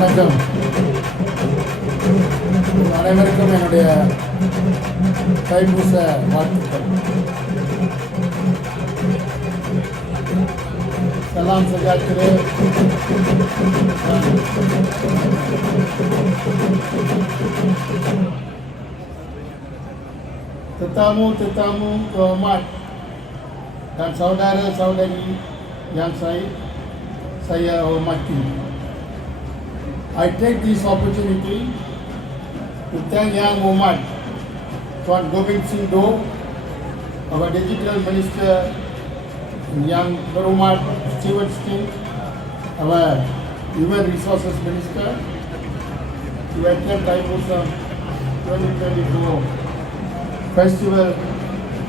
வணக்கம். அனைவருக்கும் என்னுடைய தைப்பூச வாழ்த்துக்கள். சலாம் சகாத்திரு. Tetamu kehormat dan saudara-saudari yang saya hormati. I take this opportunity to thank Yang Mohammed Tuan Gobind Singh Do, our Digital Minister, Yang Berhormat Stewart Singh, our Human Resources Minister, to attend Thaipusam 2024 festival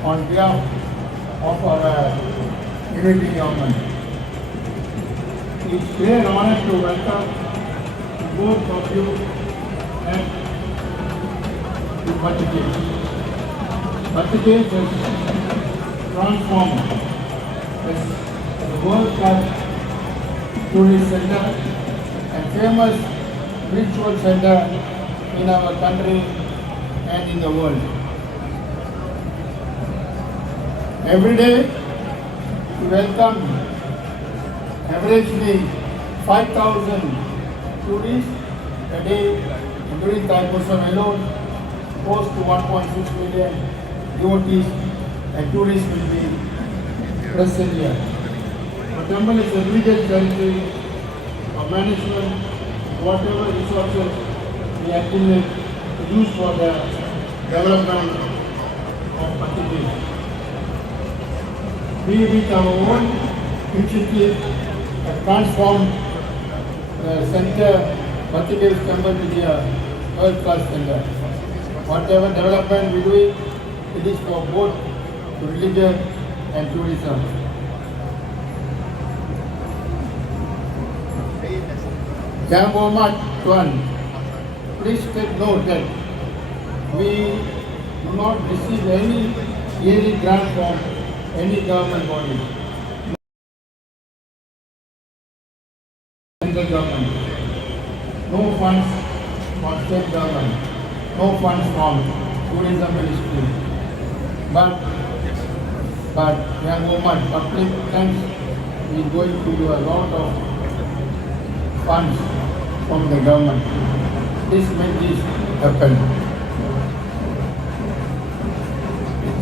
on behalf of our unity government. It's great honor to welcome both of you and to Batikes. Batikes has transformed as a world-class tourist center and famous ritual center in our country and in the world. Every day, we welcome averagely 5,000 tourists a day. During Thaipusam alone, close to 1.6 million devotees and tourists will be present here. The temple is a religious territory of management, whatever resources we accumulate use for the development of Batikes. We with our own initiative have transformed the center, Batikes temple, to be a world-class center. Whatever development we do, it is for both religion and tourism. Yang Mohammed Tuan, please take note that we do not receive any yearly grant from any government body, central government, no funds from state government, no funds from tourism ministry. But Yang Mohammed, public thanks, we are going to do a lot of funds from the government. This make this happen.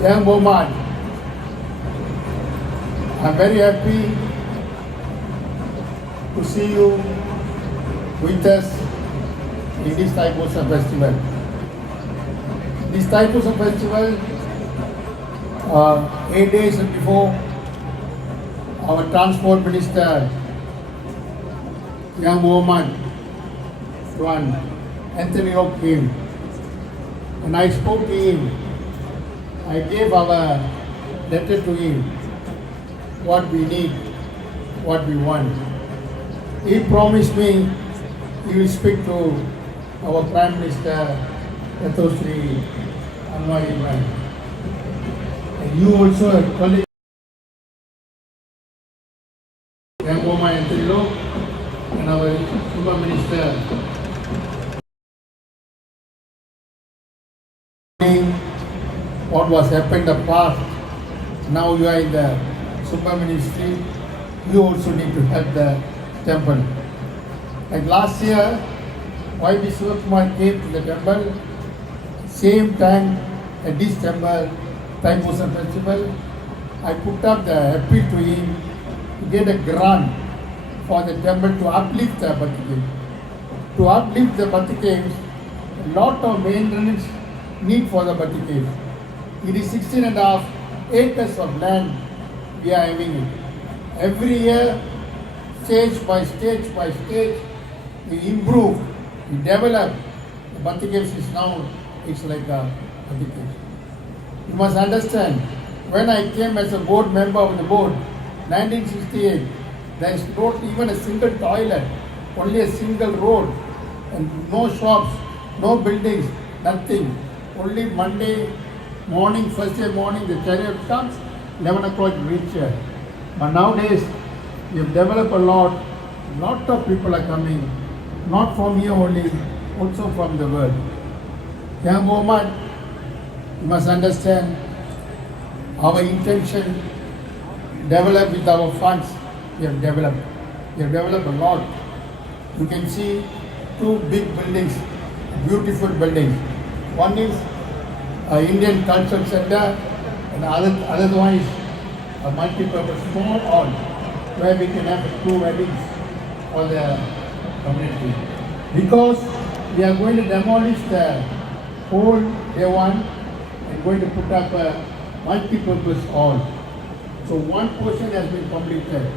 Yang Mohammed, I'm very happy to see you with us in this Thaipusam festival. This Thaipusam festival, 8 days before, our transport minister, Yang Mohammed Tuan Anthony Rock came, and I spoke to him. I gave our letter to him, what we need, what we want. He promised me he will speak to our Prime Minister, Dato' Sri Anwar Ibrahim. And you also, a colleague, Yang Mohammed Anthony Rock, and our Super Minister, what was happened in the past. Now you are in the Super Ministry, you also need to help the temple. Like last year, YB Sivakumar came to the temple, same time at this temple, Thaipusam festival, I put up the appeal to him to get a grant for the temple to uplift the Batikes. To uplift the Batikes, a lot of maintenance need for the Batikes. It is 16.5 acres of land we are having it. Every year, stage by stage, we improve, we develop. The Batikes is now, it's like a Batikes. You must understand, when I came as a board member of the board, 1968, there is not even a single toilet, only a single road, and no shops, no buildings, nothing. Only Monday morning, first day morning, the chariot comes, 11 o'clock reach here. But nowadays, we have developed a lot of people are coming, not from here only, also from the world. Young Muhammad, you must understand our intention developed with our funds. We have developed a lot. You can see two big buildings, beautiful buildings. One is Indian Cultural Center and other one is a multi-purpose small hall where we can have two weddings for the community. Because we are going to demolish the whole Dewan and going to put up a multi-purpose hall. So one portion has been completed.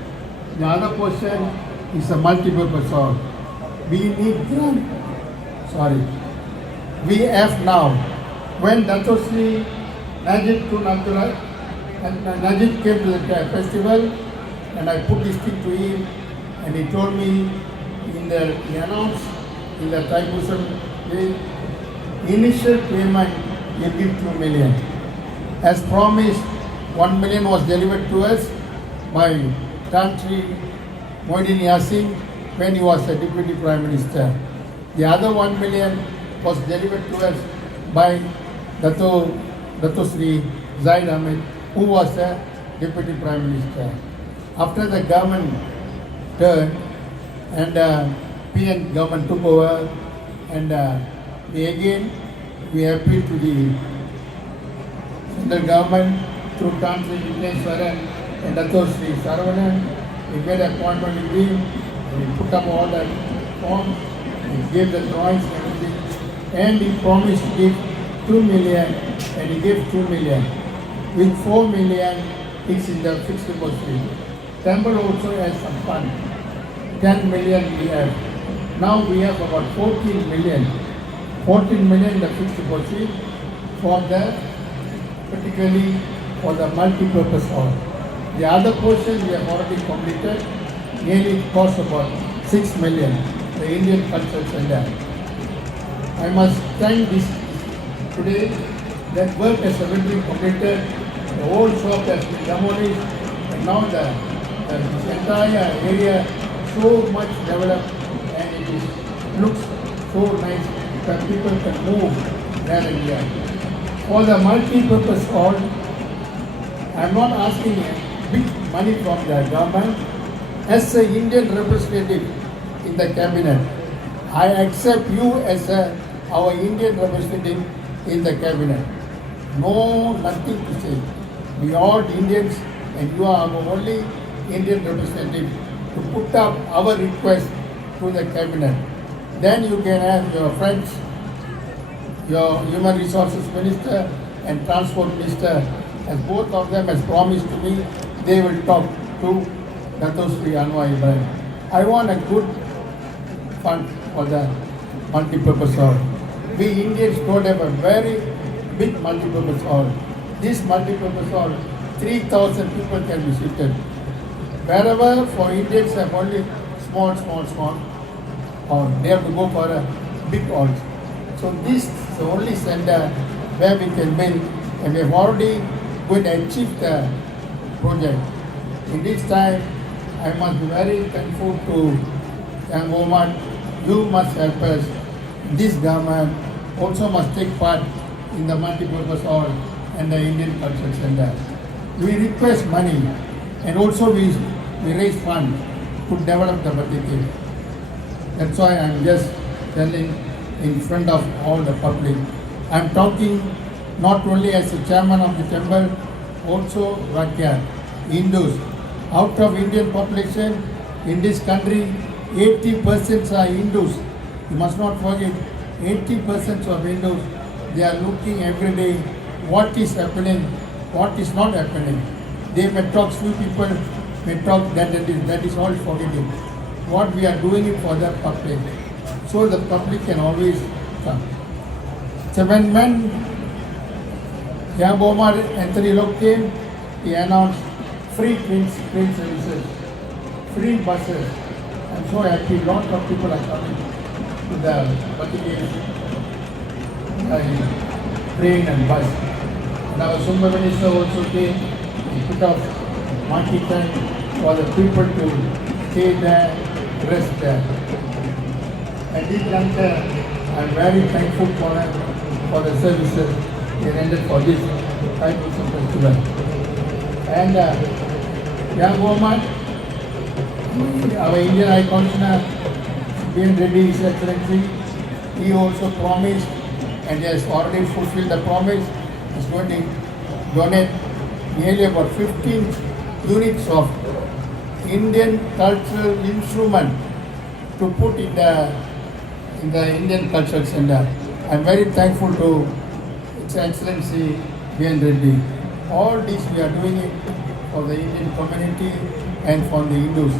The other portion is a multi-purpose hall. We need grant. Sorry. We have now. When Dato Sri Najib Tun Abdullah and Najib came to the festival, and I put this thing to him, and he told me he announced in the Thaipusam initial payment he'll give 2 million. As promised, 1 million was delivered to us by Tantri Moidin Yassin when he was the Deputy Prime Minister. The other 1 million was delivered to us by Dato Sri Zaid Ahmed, who was the Deputy Prime Minister. After the government turned and PN government took over, and we appealed to the central government through Tantri Vigneswaran and Dato Sri Saravanan. We made an appointment with him, and he put up all the forms, he gave the drawings and everything, and he promised to give 2 million, and he gave 2 million. With 4 million, it's in the fixed deposit. Temple also has some fund. 10 million we have. Now we have about 14 million. 14 million in the fixed deposit for the, particularly for the multi-purpose hall. The other portion we have already completed. Nearly it costs about 6 million. The Indian Cultural Center. I must thank this today. That work has already been completed. The old shop has been demolished, and now the entire area so much developed, and looks so nice that people can move there and here. For the multi-purpose hall, I am not asking big money from the government. As an Indian representative in the cabinet, I accept you as our Indian representative in the cabinet. No, nothing to say. We are Indians, and you are our only Indian representative to put up our request to the cabinet. Then you can have your friends, your Human Resources Minister and Transport Minister, as both of them has promised to me, they will talk to Dato Sri Anwar Ibrahim. I want a good fund for the multi-purpose hall. We Indians don't have a very big multi-purpose hall. This multi-purpose hall, 3,000 people can be seated. Wherever for Indians have only small, or they have to go for a big hall. So this is the only center where we can build, and we have already going to achieve the project. In this time, I must be very thankful to Young Muhammad. You must help us. This government also must take part in the multi-purpose hall and the Indian Cultural Center. We request money, and also we raise funds to develop the Batik. That's why I'm just telling in front of all the public. I'm talking not only as the chairman of the temple, also Rakyat, Hindus. Out of Indian population in this country, 80% are Hindus. You must not forget, 80% of Hindus, they are looking every day what is happening, what is not happening. They may talk, few people may talk that is all forgetting. What we are doing it for the public. So the public can always come. So when Young Muhammad Anthony Lok came, he announced free train services, free buses. I'm so happy, lot of people are coming to the Batik by train and bus. And our Summa Minister also came, he put up market time for the people to stay there, rest there. at this juncture, I am very thankful for them for the services they rendered for this Thaipusam festival. And young woman, our Indian High Commissioner, B.N. Reddy, His Excellency, he also promised and he has already fulfilled the promise. He is going to donate nearly about 15 units of Indian cultural instrument to put in the Indian Cultural Center. I am very thankful to His Excellency B.N. Reddy. All this we are doing it for the Indian community and for the Hindus.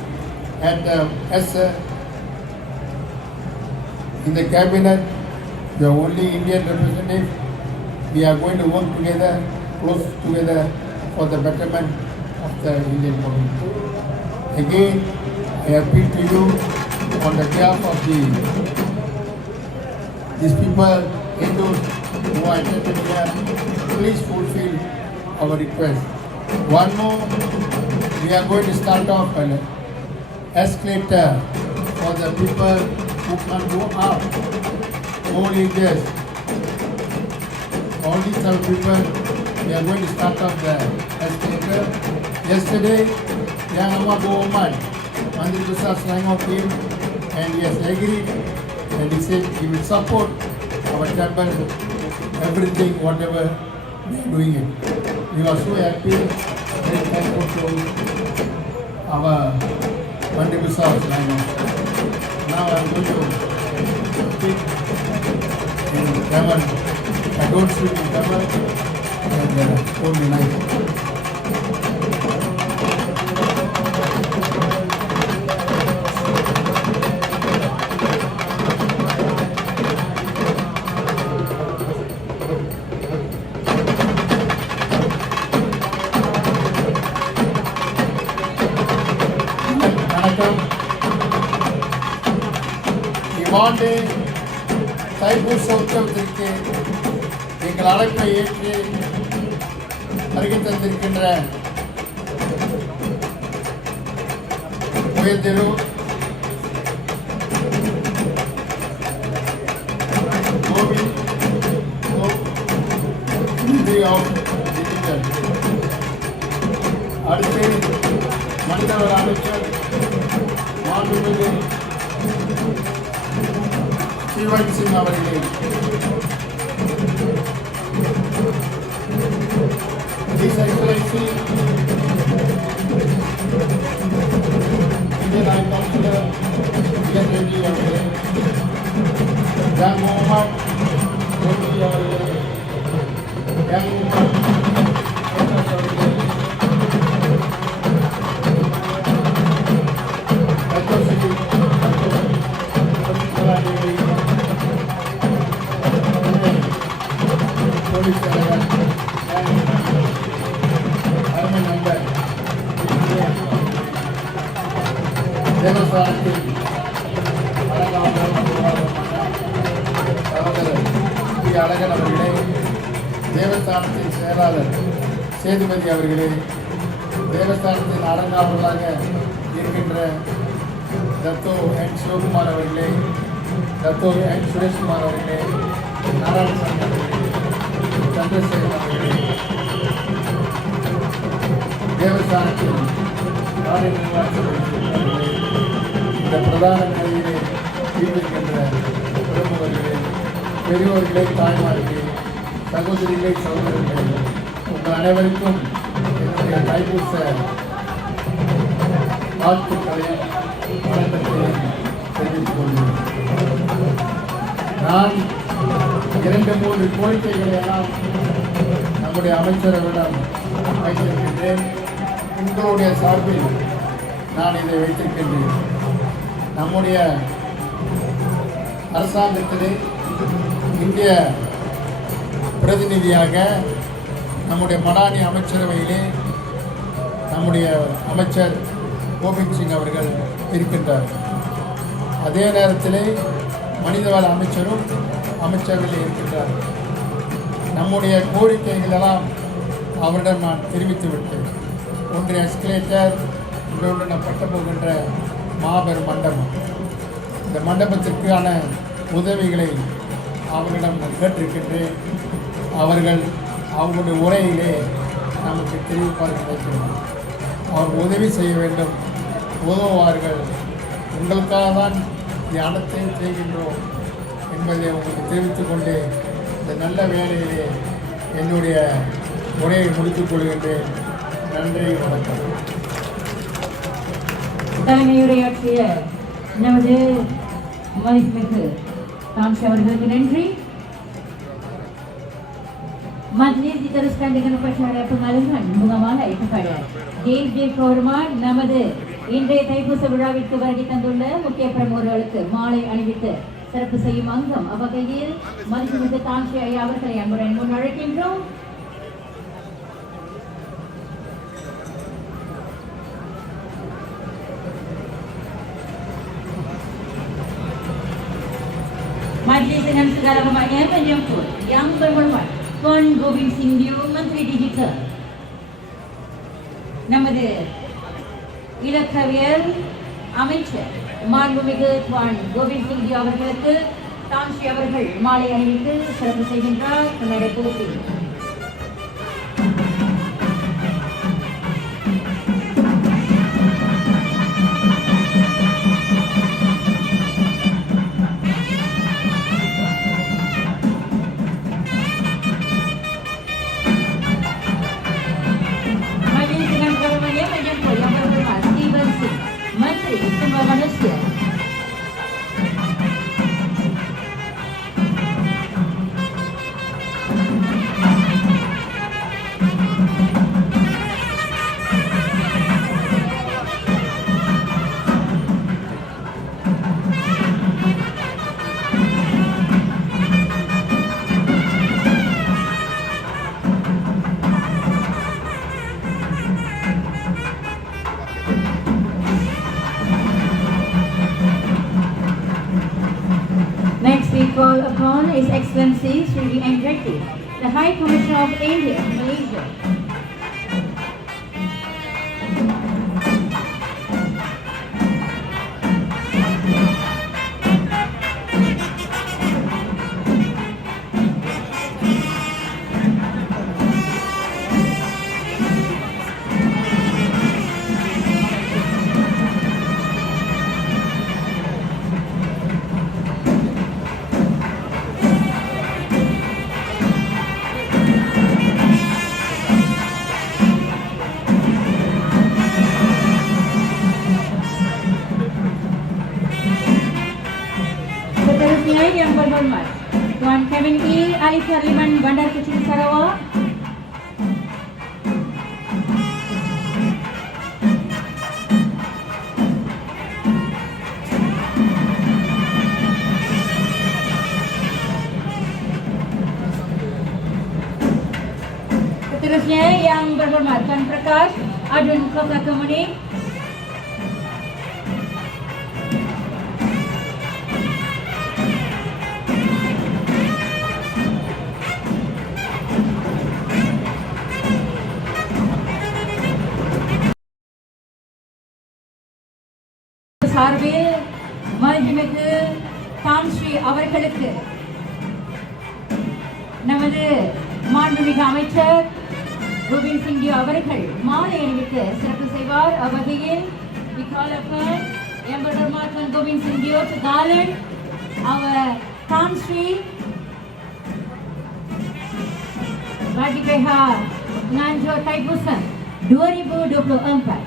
And as in the cabinet, the only Indian representative, we are going to work together, close together for the betterment of the Indian community. Again, I appeal to you on the behalf of these people, Hindus who are attended here, please fulfill our request. One more, we are going to start off an escalator for the people who can go up, old ages. All these are people, we are going to start off the escalator. Yesterday, Yanama Government, Mandri Prasad Sangam came and he has agreed and he said he will support our temple, everything, whatever we are doing it. We are so happy, very thankful to our Mandri Prasad Sangam. Now I am going to speak in Tamil. I don't speak in Tamil and only nice. இவ்வாண்டு தைப்பூச உற்சவத்திற்கு எங்கள் அழைப்பை ஏற்று வருகை தந்திருக்கின்ற கோயில் தெரு கோவில் அடுத்து மனிதவள அமைச்சர் மாண்புமிகு சிவாஜி சிங் அவர்களே, His Excellency Indian High Commissioner B.N. Reddy அவர்களே, Young Mohammed Reddy அவர்களே, Young Mohammed அவர்களே, போலீஸ் தலைவர் அருமை நண்பர் தேவஸ்தானத்தின் சகோதரர் பி. அழகன் அவர்களே, தேவஸ்தானத்தின் செயலாளர் சேதுபதி அவர்களே, தேவஸ்தானத்தின் அறங்காவலராக இருக்கின்ற தத்தோ என் சிவகுமார் அவர்களே, தத்தோ என் சுரேஷ்குமார் அவர்களே, நாராயணசாமி அவர்களே, சந்திரசேகர் அவர்களே, தேவஸ்தானத்தின் காரிய நிர்வாகத்திலே இந்த பிரதான நிலையிலே வீட்டிருக்கின்ற பிரமுகர்களே, பெரியோர்களே, தாய்மார்களே, சகோதரிகளே, சகோதரர்களே, உங்கள் அனைவருக்கும் என்னுடைய தைப்பூச வாழ்த்துக்களையும் வணக்கத்தையும் தெரிவித்துக் கொள்கிறேன். நான் 2-3 கோரிக்கைகளை எல்லாம் நம்முடைய அமைச்சரவிடம் வைத்திருக்கின்றேன். உங்களுடைய சார்பில் நான் இதை வைத்திருக்கின்றேன். நம்முடைய அரசாங்கத்திலே இந்திய பிரதிநிதியாக நம்முடைய மடானி அமைச்சரவையிலே நம்முடைய அமைச்சர் கோவிந்த் சிங் அவர்கள் இருக்கின்றார். அதே நேரத்திலே மனிதவள அமைச்சரும் அமைச்சரவையில் இருக்கின்றார். நம்முடைய கோரிக்கைகளெல்லாம் அவரிடம் நான் தெரிவித்துவிட்டேன். ஒன்று எஸ்கலேட்டர், இன்னொன்று நான் கட்டப்போகின்ற மாபெரும் மண்டபம். இந்த மண்டபத்திற்கான உதவிகளை அவர்களிடம் நான் கேட்டிருக்கின்றேன். அவர்கள் அவங்களுடைய உரையிலே நமக்கு தெரிவிப்பார் நினைக்கிறோம். அவர் உதவி செய்ய வேண்டும், உதவுவார்கள். உங்களுக்காக தான் தியானத்தை செய்கின்றோம் என்பதை உங்களுக்கு தெரிவித்துக் கொண்டு இந்த நல்ல வேலையிலே என்னுடைய உரையை முடித்துக் கொள்கின்றேன். நன்றி, வணக்கம். தலைமையுரையாற்றிய நமது மதிப்புமிகு தாம்சி அவர்களுக்கு நன்றி. Majlis diteruskan dengan upacara pengalihan bunga malai kepada Dev Korman நமது இன்றைய தைப்பூச விழாவிற்கு வருகை தந்துள்ள முக்கிய பிரமுகர்களுக்கு மாலை அணிவித்து சிறப்பு செய்யும் அங்கம். அவ்வகையில் மதிப்புமிகு தாம்சி ஐயா அவர்களை அன்புடன் முன் அழைக்கின்றோம். Majlis dengan segala hormatnya menjemput yang berhormat Tuan Gobind Singh Dew, Menteri Digital. நமது இலக்கவியல் அமைச்சர் மாண்புமிகு Tuan Gobind Singh Dew அவர்களுக்கு தாம்சி அவர்கள் மாலை அணிவித்து சிறப்பு செய்கின்றார். தன்னுடைய பொறுப்பில் manusia. Next we call upon His Excellency Sri V.M. Reddy, the High Commissioner of India in Malaysia. Seterusnya yang berhormat Tuan Kevin E. Ahli Parlimen Bandar Kecil Sarawak, seterusnya yang berhormat Tuan Prakash Adun Kota Kemuning, சார்பில் மதிப்புமிகு தாம்ஸ்ரீ அவர்களுக்கு நமது மாண்புமிகு அமைச்சர் கோவிந்த் சிங் டியூ அவர்கள் மாலை அணிவித்து சிறப்பு செய்வார். அவ்வகையில் we call upon Emperor Martin Gobind Singh Dew to garland our Tamsri Radhikaha Nganjo Taipusan 2024.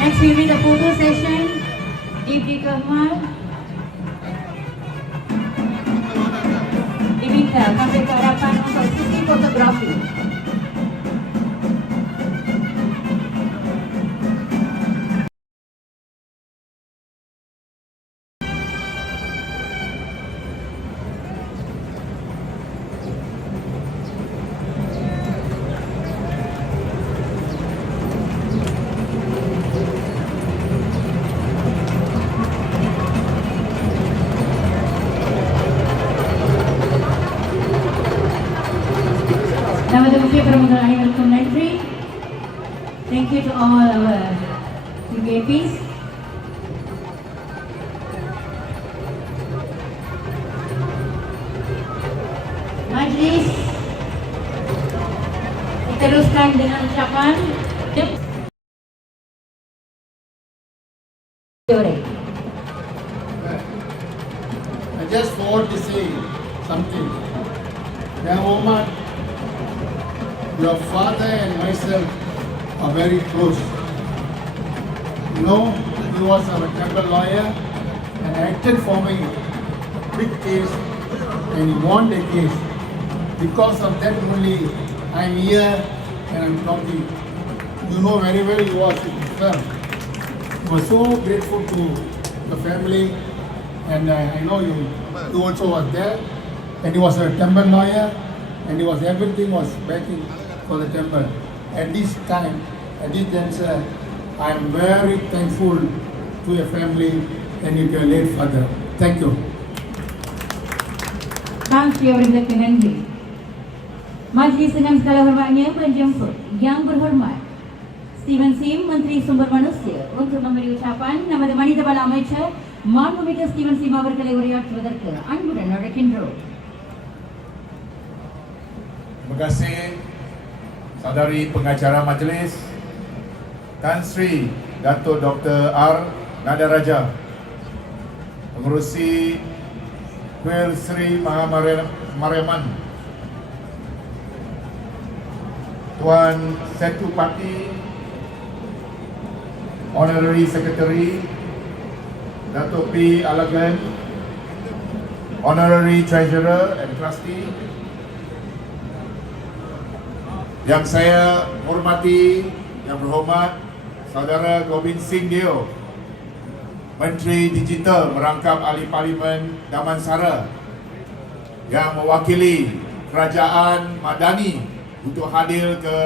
Next will be the photo session. Deputy Kamal, diminta kami ke hadapan untuk sesi fotografi. பிரமுகர் அனைவருக்கும் நன்றி. Thank you to all our VIPs. Majlis diteruskan dengan ucapan I just want to say something. Young woman, your father and myself are very close. You know, he was our temple lawyer and acted for me big case and he won the case. Because of that only I am here and I am talking. You know very well he was in firm. I was so grateful to the family and I know you also was there and he was a temple lawyer and he was everything was backing for the temple. At this time, at this juncture, I am very thankful to your family and to your late father. Thank you. Tangsi அவர்களுக்கு நன்றி. Majlis dengan segala hormatnya menjemput Yang Berhormat Steven Sim, Menteri Sumber Manusia untuk memberi ucapan நமது மனிதவள அமைச்சர் மாண்புமிகு Steven sim அவர்களை உரையாற்றுவதற்கு அன்புடன் அழைக்கின்றோம். Terima kasih saudari pengacara majlis Tan Sri Dato' Dr. R. Nadaraja, Pengerusi Kuil Sri Mahamariaman, Tuan Setupati, Honorary Secretary Dato' P. Alagan, Honorary Treasurer and Trustee, yang saya hormati, yang berhormat Saudara Gobind Singh Deo, Menteri Digital Merangkap Ahli Parlimen Damansara yang mewakili Kerajaan Madani untuk hadir ke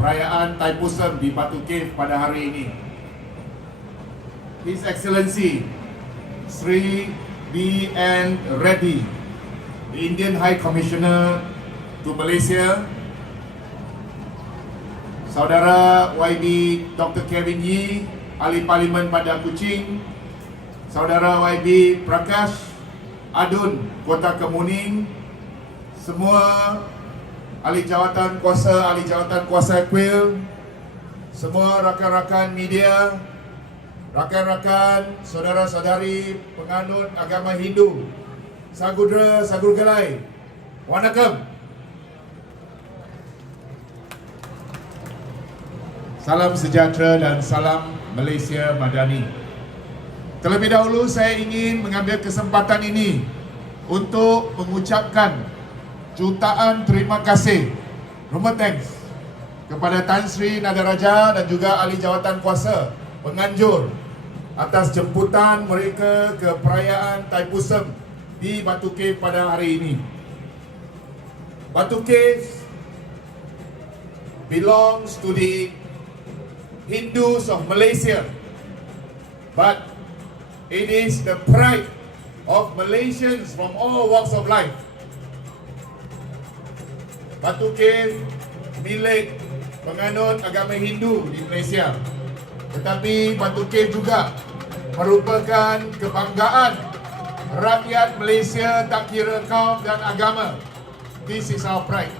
perayaan Thaipusam di Batu Cave pada hari ini. His Excellency Sri B.N. Reddy, the Indian High Commissioner to Malaysia, Saudara YB Dr. Kevin Yee, Ahli Parlimen Bandar Kuching, Saudara YB Prakash Adun, Kota Kemuning, semua ahli jawatan kuasa kuil, semua rakan-rakan media, rakan-rakan saudara-saudari penganut agama Hindu, Sagudra Sagurgalai, Wanakam. Salam sejahtera dan salam Malaysia Madani. Terlebih dahulu saya ingin mengambil kesempatan ini untuk mengucapkan jutaan terima kasih, rumah thanks kepada Tan Sri Nadaraja dan juga ahli jawatan kuasa penganjur atas jemputan mereka ke perayaan Thaipusam di Batu Cave pada hari ini. Batu Cave belongs to the Hindus of Malaysia, but it is the pride of Malaysians from all walks of life. Batu Cave milik penganut agama Hindu di Malaysia, tetapi Batu Cave juga merupakan kebanggaan rakyat Malaysia tak kira kaum dan agama. This is our pride.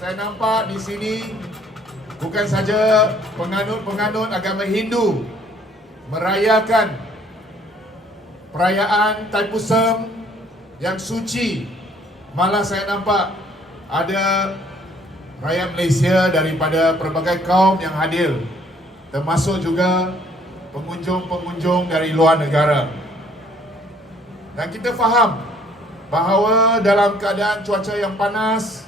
Saya nampak di sini bukan saja penganut-penganut agama Hindu merayakan perayaan Thaipusam yang suci, malah saya nampak ada rakyat Malaysia daripada pelbagai kaum yang hadir, termasuk juga pengunjung-pengunjung dari luar negara. Dan kita faham bahawa dalam keadaan cuaca yang panas,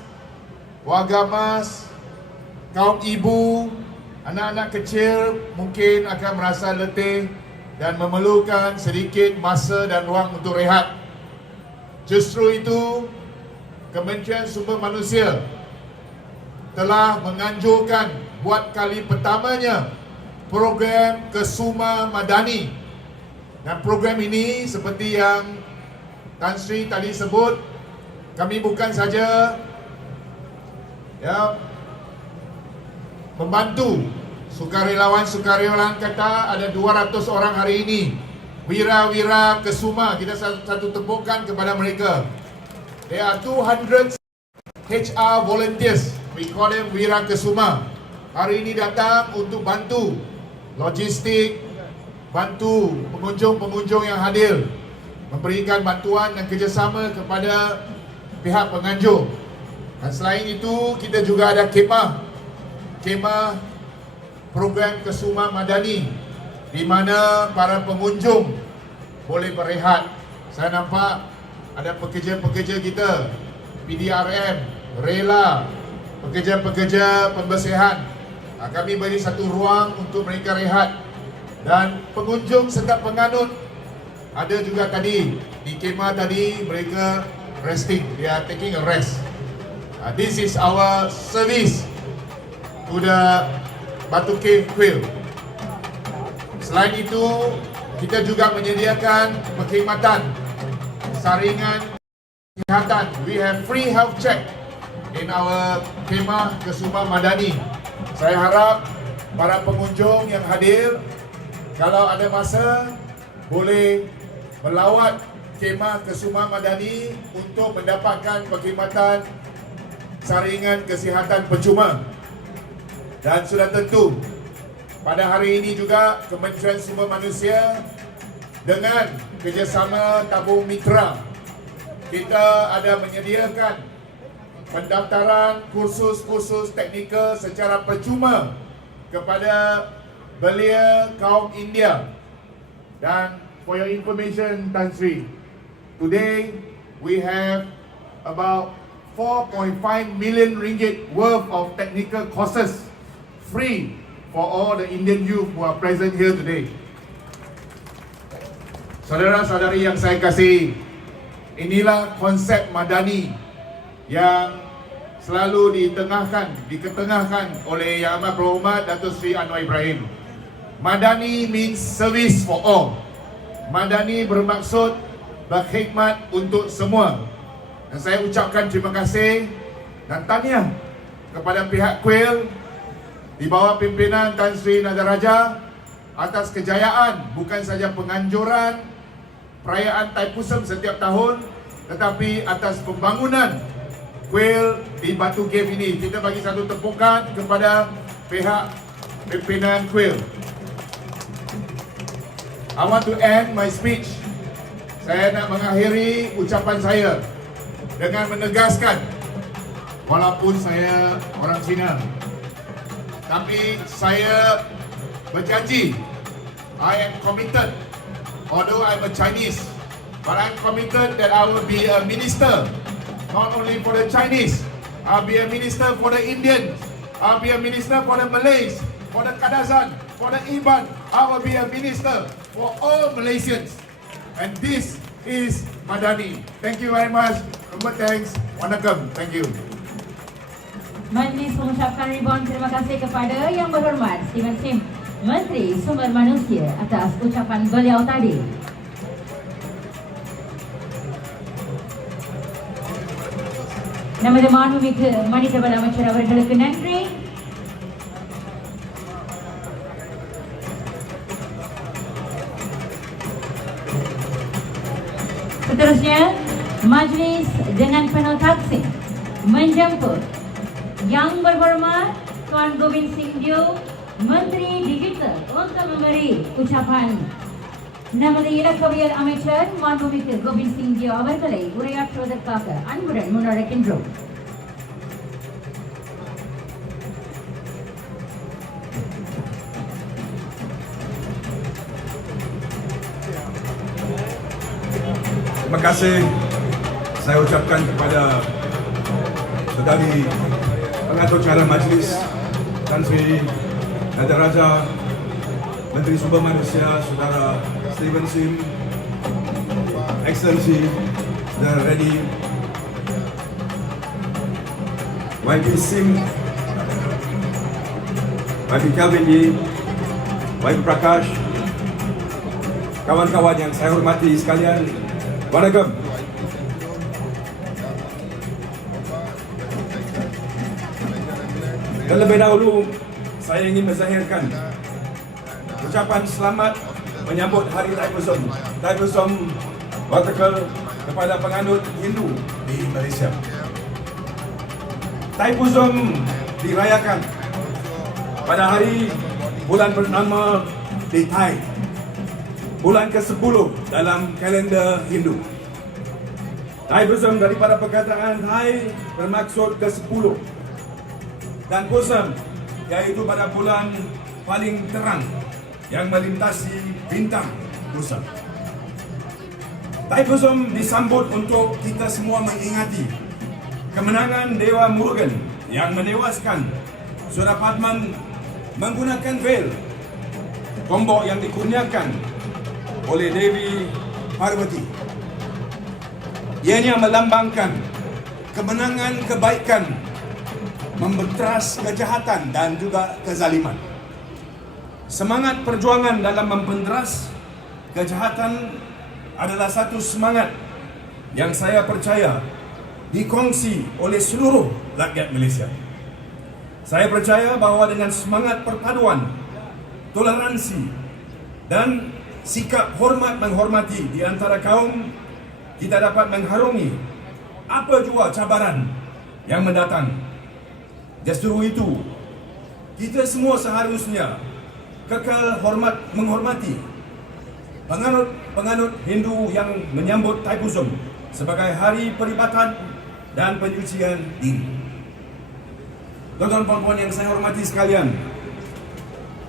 warga emas, kaum ibu, anak-anak kecil mungkin akan merasa letih dan memerlukan sedikit masa dan ruang untuk rehat. Justru itu, Kementerian Sumber Manusia telah menganjurkan buat kali pertamanya program Kesuma Madani. Dan program ini seperti yang Tan Sri tadi sebut, kami bukan saja pembantu, sukarelawan kata ada 200 orang hari ini. Wira-wira Kesuma, kita satu tepukan kepada mereka. There are 200 HR volunteers, we call them Wira Kesuma. Hari ini datang untuk bantu logistik, bantu pengunjung-pengunjung yang hadir, memberikan bantuan dan kerjasama kepada pihak penganjur. Dan selain itu, kita juga ada kemah program Kesuma Madani, di mana para pengunjung boleh berehat. Saya nampak ada pekerja-pekerja kita, PDRM, rela, pekerja-pekerja pembersihan. Kami beri satu ruang untuk mereka rehat. Dan pengunjung serta penganut ada juga tadi di kemah tadi, mereka resting, they are taking a rest. This is our service to the Batu Cave Quail. Selain itu, kita juga menyediakan perkhidmatan saringan kesihatan. We have free health check in our kemah Kesuma Madani. Saya harap para pengunjung yang hadir, kalau ada masa, boleh melawat kemah Kesuma Madani untuk mendapatkan perkhidmatan saringan kesihatan percuma. Dan sudah tentu, pada hari ini juga Kementerian Sumber Manusia dengan kerjasama Tabung Mitra, kita ada menyediakan pendaftaran kursus-kursus teknikal secara percuma kepada belia kaum India. Dan for your information, Tan Sri, today we have about 4.5 million ringgit worth of technical courses free for all the Indian youth who are present here today. Saudara-saudari yang saya kasihi, inilah konsep Madani yang selalu diketengahkan oleh Yang Amat Berhormat Datuk Seri Anwar Ibrahim. Madani means service for all. Madani bermaksud berkhidmat untuk semua. Dan saya ucapkan terima kasih dan tahniah kepada pihak Quail di bawah pimpinan Tan Sri Nadaraja atas kejayaan bukan saja penganjuran perayaan Thaipusam setiap tahun, tetapi atas pembangunan Quail di Batu Cave ini. Kita bagi satu tepukan kepada pihak pimpinan Quail. I want to end my speech. Saya nak mengakhiri ucapan saya dengan menegaskan, walaupun saya orang Cina, tapi saya berjanji, I am committed, although I'm a Chinese, but I'm committed that I will be a minister, not only for the Chinese, I'll be a minister for the Indians, I'll be a minister for the Malays, for the Kadazan, for the Iban, I will be a minister for all Malaysians. And this is Madani. Thank you very much. Thanks. Wanakkam. Thank you. Majlis mengucapkan ribuan terima kasih kepada Yang Berhormat Steven Sim, Menteri Sumber Manusia, atas ucapan beliau tadi. நமது மாண்புமிகு மனிதவள அமைச்சர் அவர்களுக்கு நன்றி. Seterusnya, majlis dengan penuh taksim menjemput Yang Berhormat Tuan Gobind Singh Deow, Menteri Digital, untuk memberi ucapan. நமது இலக்கவியல் அமைச்சர் மாண்புமிகு கோபிந்த் சிங் ஜியோ அவர்களை உரையாற்றுவதற்காக அன்புடன் முன்னழைக்கின்றோம். Terima kasih saya ucapkan kepada saudari pengatur cara majlis Tan Sri Nadaraja, Menteri Sumber Manusia Saudara Steven Sim, Excellency Saudara Reddy, YB Sim, YB Calvin Yee, YB Prakash, kawan-kawan yang saya hormati sekalian, Wanakkam. Terlebih dahulu saya ingin menzahirkan ucapan selamat menyambut Hari Thaipusam Vertikal kepada penganut Hindu di Malaysia. Thaipusam dirayakan pada hari bulan bernama di Thai, bulan ke-10 dalam kalender Hindu. Thaipusam daripada perkataan Thai bermaksud ke-10 dan Pusam iaitu pada bulan paling terang yang melintasi bintang Pusam. Thaipusam disambut untuk kita semua mengingati kemenangan Dewa Murugan yang menewaskan Surapadman menggunakan veil, tombok yang dikurniakan oleh Dewi Parvati. Ianya melambangkan kemenangan kebaikan, membenteras kejahatan dan juga kezaliman. Semangat perjuangan dalam membenteras kejahatan adalah satu semangat yang saya percaya dikongsi oleh seluruh rakyat Malaysia. Saya percaya bahawa dengan semangat perpaduan, toleransi dan sikap hormat menghormati di antara kaum, kita dapat mengharungi apa jua cabaran yang mendatang. Justru itu, kita semua seharusnya kekal menghormati penganut Hindu yang menyambut Thaipusam sebagai hari peribatan dan penyucian diri. Tuan-tuan dan puan yang saya hormati sekalian,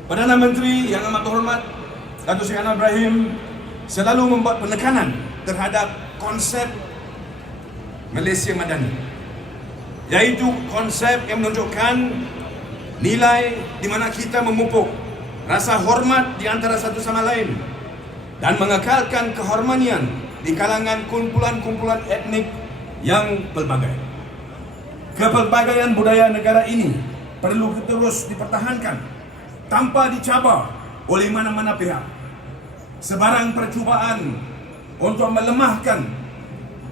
Perdana Menteri yang amat berhormat Datuk Seri Anwar Ibrahim selalu membuat penekanan terhadap konsep Malaysia Madani, iaitu konsep yang menunjukkan nilai di mana kita memupuk rasa hormat di antara satu sama lain dan mengekalkan keharmonian di kalangan kumpulan-kumpulan etnik yang pelbagai. Kepelbagaian budaya negara ini perlu terus dipertahankan tanpa dicabar oleh mana-mana pihak. Sebarang percubaan untuk melemahkan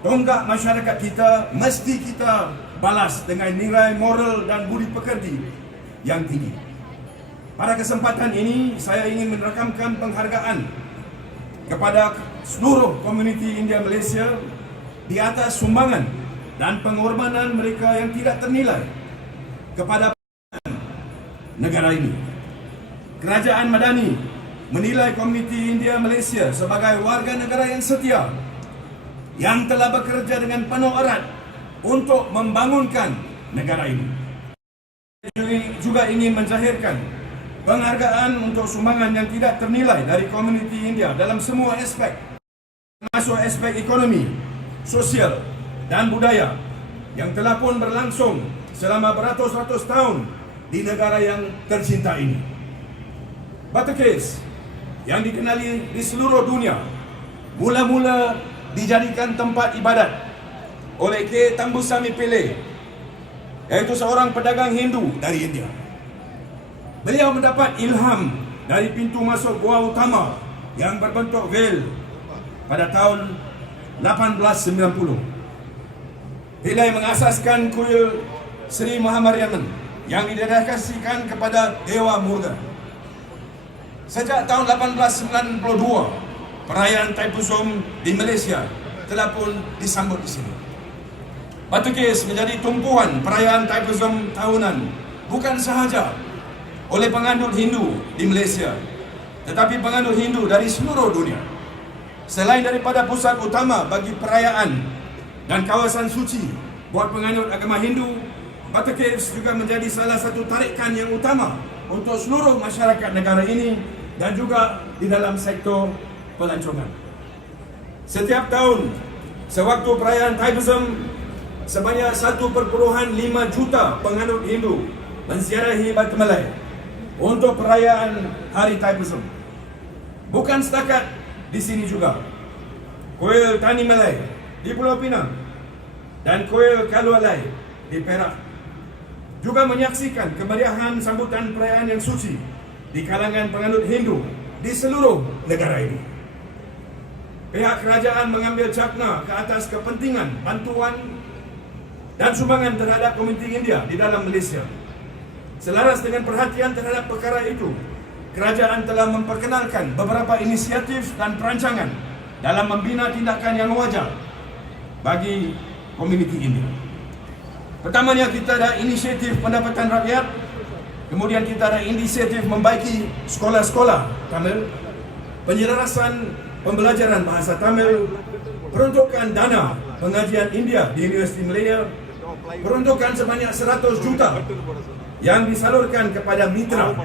tonggak masyarakat kita mesti kita balas dengan nilai moral dan budi pekerti yang tinggi. Pada kesempatan ini, saya ingin merakamkan penghargaan kepada seluruh komuniti India Malaysia di atas sumbangan dan pengorbanan mereka yang tidak ternilai kepada negara ini. Kerajaan Madani menilai komuniti India Malaysia sebagai warga negara yang setia, yang telah bekerja dengan penuh erat untuk membangunkan negara ini. Juga ingin menzahirkan penghargaan untuk sumbangan yang tidak ternilai dari komuniti India dalam semua aspek, termasuk aspek ekonomi, sosial dan budaya yang telah pun berlangsung selama beratus-ratus tahun di negara yang tercinta ini. Batu Kes yang dikenali di seluruh dunia mula-mula dijadikan tempat ibadat oleh K. Tambusami Pillai, iaitu seorang pedagang Hindu dari India. Beliau mendapat ilham dari pintu masuk gua utama yang berbentuk veil pada tahun 1890. Pillai mengasaskan kuil Sri Mahamariaman yang didedikasikan kepada Dewa Murugan. Sejak tahun 1892, perayaan Thaipusam di Malaysia telah pun disambut di sini. Batu Kes menjadi tumpuan perayaan Thaipusam tahunan bukan sahaja oleh penganut Hindu di Malaysia, tetapi penganut Hindu dari seluruh dunia. Selain daripada pusat utama bagi perayaan dan kawasan suci buat penganut agama Hindu, Batu Kes juga menjadi salah satu tarikan yang utama untuk seluruh masyarakat negara ini dan juga di dalam sektor pelancongan. Setiap tahun, sewaktu perayaan Thaipusam, sebanyak 1.5 juta penganut Hindu menziarahi Batu Melai untuk perayaan Hari Thaipusam. Bukan setakat di sini juga, Kuil Tani Melai di Pulau Pinang dan Kuil Kalualai di Perak juga menyaksikan kemeriahan sambutan perayaan yang suci di kalangan penganut Hindu di seluruh negara ini. Pihak kerajaan mengambil cakna ke atas kepentingan bantuan dan sumbangan terhadap komuniti India di dalam Malaysia. Selaras dengan perhatian terhadap perkara itu, kerajaan telah memperkenalkan beberapa inisiatif dan perancangan dalam membina tindakan yang wajar bagi komuniti India. Pertamanya, kita ada inisiatif pendapatan rakyat. Kemudian kita ada inisiatif membaiki sekolah-sekolah Tamil, penyelarasan pembelajaran bahasa Tamil, peruntukan dana pengajian India di Universiti Malaya, peruntukan sebanyak 100 juta yang disalurkan kepada mitra,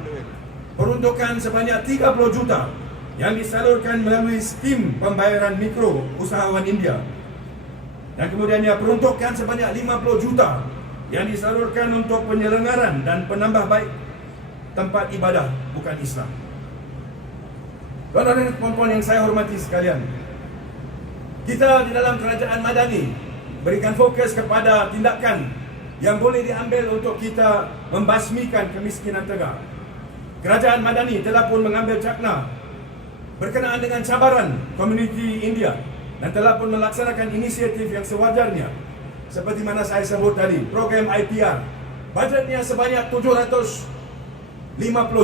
peruntukan sebanyak 30 juta yang disalurkan melalui skim pembayaran mikro usahawan India, dan kemudiannya peruntukan sebanyak 50 juta yang disalurkan untuk penyelenggaran dan penambahbaik tempat ibadah bukan Islam. Tuan-tuan dan puan-puan yang saya hormati sekalian, kita di dalam kerajaan Madani berikan fokus kepada tindakan yang boleh diambil untuk kita membasmikan kemiskinan tegak. Kerajaan Madani telah pun mengambil cakna berkenaan dengan cabaran komuniti India dan telah pun melaksanakan inisiatif yang sewajarnya. Seperti mana saya sebut tadi, program IPR, bajetnya sebanyak 750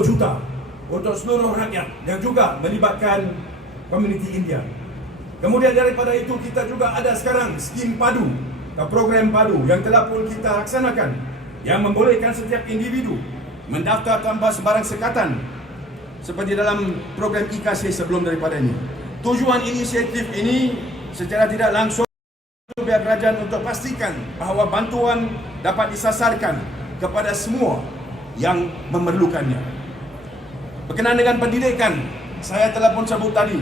juta untuk seluruh rakyat yang juga melibatkan komuniti India. Kemudian daripada itu, kita juga ada sekarang skim padu atau program padu yang telah pun kita laksanakan, yang membolehkan setiap individu mendaftar tanpa sebarang sekatan seperti dalam program IKC sebelum daripada ini. Tujuan inisiatif ini secara tidak langsung biar kerajaan untuk pastikan bahawa bantuan dapat disasarkan kepada semua yang memerlukannya. Berkenaan dengan pendidikan, saya telah pun sebut tadi,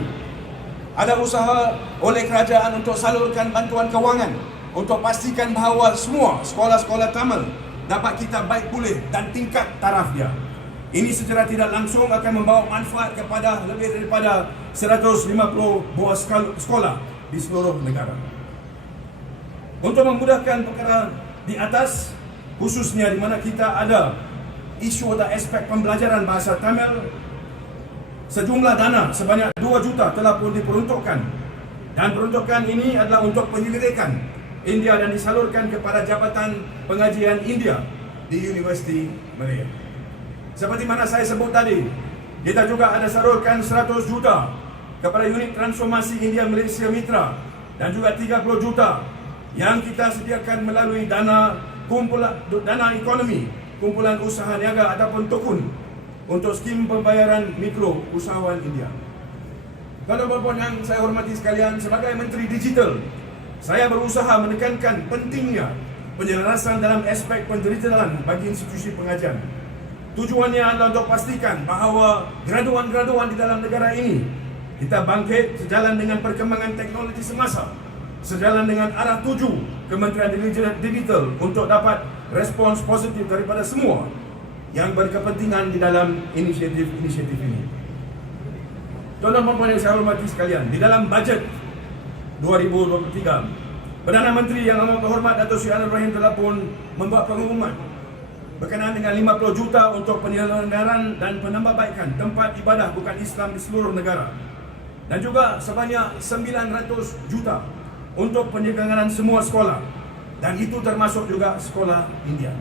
ada usaha oleh kerajaan untuk salurkan bantuan kewangan untuk pastikan bahawa semua sekolah-sekolah Tamil dapat kita baik pulih dan tingkat taraf dia. Ini secara tidak langsung akan membawa manfaat kepada lebih daripada 150 buah sekolah di seluruh negara. Untuk memudahkan perkara di atas, khususnya di mana kita ada isu atau aspek pembelajaran bahasa Tamil, sejumlah dana sebanyak 2 juta telah pun diperuntukkan. Dan peruntukan ini adalah untuk penyelidikan India dan disalurkan kepada Jabatan Pengajian India di Universiti Malaya. Seperti mana saya sebut tadi, kita juga ada salurkan 100 juta kepada unit transformasi India Malaysia Mitra dan juga 30 juta yang kita sediakan melalui dana ekonomi, kumpulan usaha niaga ataupun tokun untuk skim pembayaran mikro usahawan India. Tuan-tuan yang saya hormati sekalian, sebagai Menteri Digital, saya berusaha menekankan pentingnya penyelarasan dalam aspek pendigitalan bagi institusi pengajian. Tujuannya adalah untuk pastikan bahawa graduan-graduan di dalam negara ini kita bangkit sejalan dengan perkembangan teknologi semasa, sejalan dengan arah tuju Kementerian Digital untuk dapat respons positif daripada semua yang berkepentingan di dalam inisiatif-inisiatif ini. Tuan-tuan dan puan yang saya hormati sekalian, di dalam bajet 2023, Perdana Menteri yang amat berhormat Dato' Sri Anwar Ibrahim telah pun membuat pengumuman berkenaan dengan 50 juta untuk penyelenggaraan dan penambahbaikan tempat ibadah bukan Islam di seluruh negara, dan juga sebanyak 900 juta untuk penyelenggaraan semua sekolah, dan itu termasuk juga sekolah India.